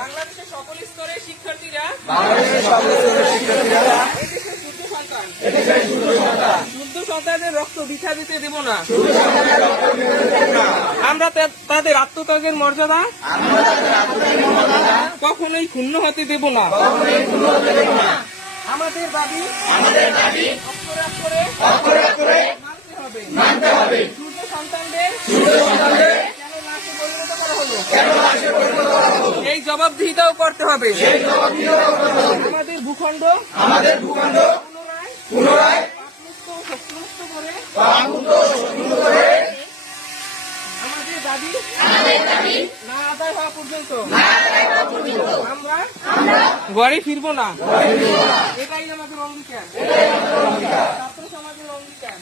বাংলাদেশের সকল স্তরের শিক্ষার্থীরা এদেশের শুদ্ধ সন্তানদের রক্ত বৃথা দিতে দেব না। আমরা তাদের আত্মত্যাগের মর্যাদা কখনোই ক্ষুণ্ণ হতে দেব না। আমাদের দাবি অক্ষরে মানতে হবে। শুদ্ধ সন্তানদের কেন লাশে পরিণত করা হলো এই জবাবদিহিতাও করতে হবে। আমাদের ভূখণ্ড পুনরায় শত্রুমুক্ত করে আমাদের দাবি না আদায় হওয়া পর্যন্ত আমরা ঘরে ফিরবো না। এটাই আমাদের অঙ্গীকার, ছাত্র সমাজের অঙ্গীকার।